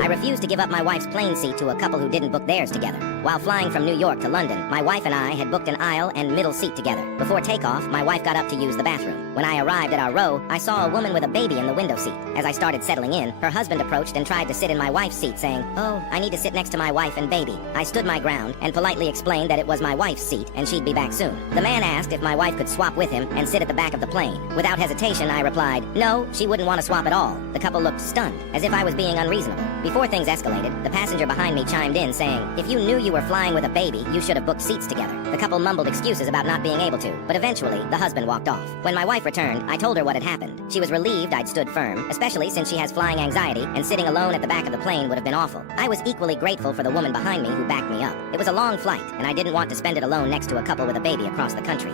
I refused to give up my wife's plane seat to a couple who didn't book theirs together. While flying from New York to London, my wife and I had booked an aisle and middle seat together. Before takeoff, my wife got up to use the bathroom. When I arrived at our row, I saw a woman with a baby in the window seat. As I started settling in, her husband approached and tried to sit in my wife's seat, saying, "Oh, I need to sit next to my wife and baby." I stood my ground and politely explained that it was my wife's seat and she'd be back soon. The man asked if my wife could swap with him and sit at the back of the plane. Without hesitation, I replied, "No, she wouldn't want to swap at all." The couple looked stunned, as if I was being unreasonable. Before things escalated, the passenger behind me chimed in, saying, "If you knew you were flying with a baby, you should have booked seats together." The couple mumbled excuses about not being able to, but eventually, the husband walked off. When my wife returned, I told her what had happened. She was relieved I'd stood firm, especially since she has flying anxiety, and sitting alone at the back of the plane would have been awful. I was equally grateful for the woman behind me who backed me up. It was a long flight, and I didn't want to spend it alone next to a couple with a baby across the country.